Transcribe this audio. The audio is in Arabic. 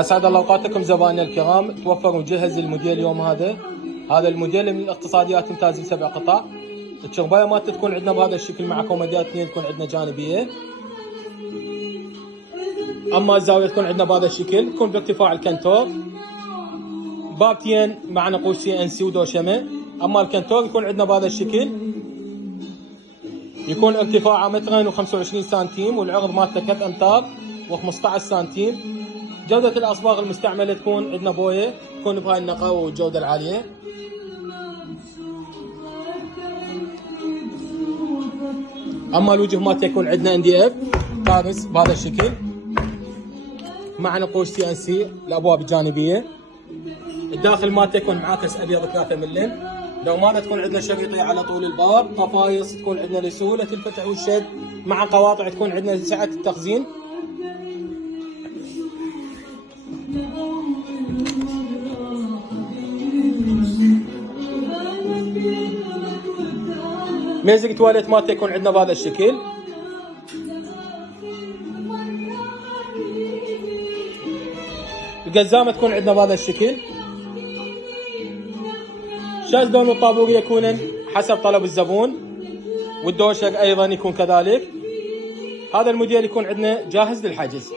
اسعد الله اوقاتكم زبائننا الكرام. توفر وجهز الموديل اليوم هذا الموديل من الاقتصاديات ممتاز ب7 قطع. الشربايه مالته تكون عندنا بهذا الشكل مع كوموديات اثنين تكون عندنا جانبيه. اما الزاويه تكون عندنا بهذا الشكل، تكون بارتفاع الكنتور. بابتين مع نقوش CNC ودوشمه. اما الكنتور يكون عندنا بهذا الشكل، يكون ارتفاعه 2.25 سنتيم والعرض مالته 3 امتار و15 سنتيم. جودة الأصباغ المستعملة تكون عندنا بويه، تكون بهاي النقاوة والجودة العالية. أما الوجه مالته يكون عندنا NDF كابس بهذا الشكل مع نقوش CNC الأبواب الجانبية. الداخل مالته يكون معاكس أبيض 3 ملم. دومانة تكون عندنا شريطية على طول الباب، طفايص تكون عندنا لسهولة الفتح والشد، مع قواطع تكون عندنا سعة التخزين. ميزك تواليت مالته يكون عندنا بهذا الشكل. القزامة تكون عندنا بهذا الشكل. شازدون والطابور يكون حسب طلب الزبون، والدوشك ايضا يكون كذلك. هذا الموديل يكون عندنا جاهز للحجز.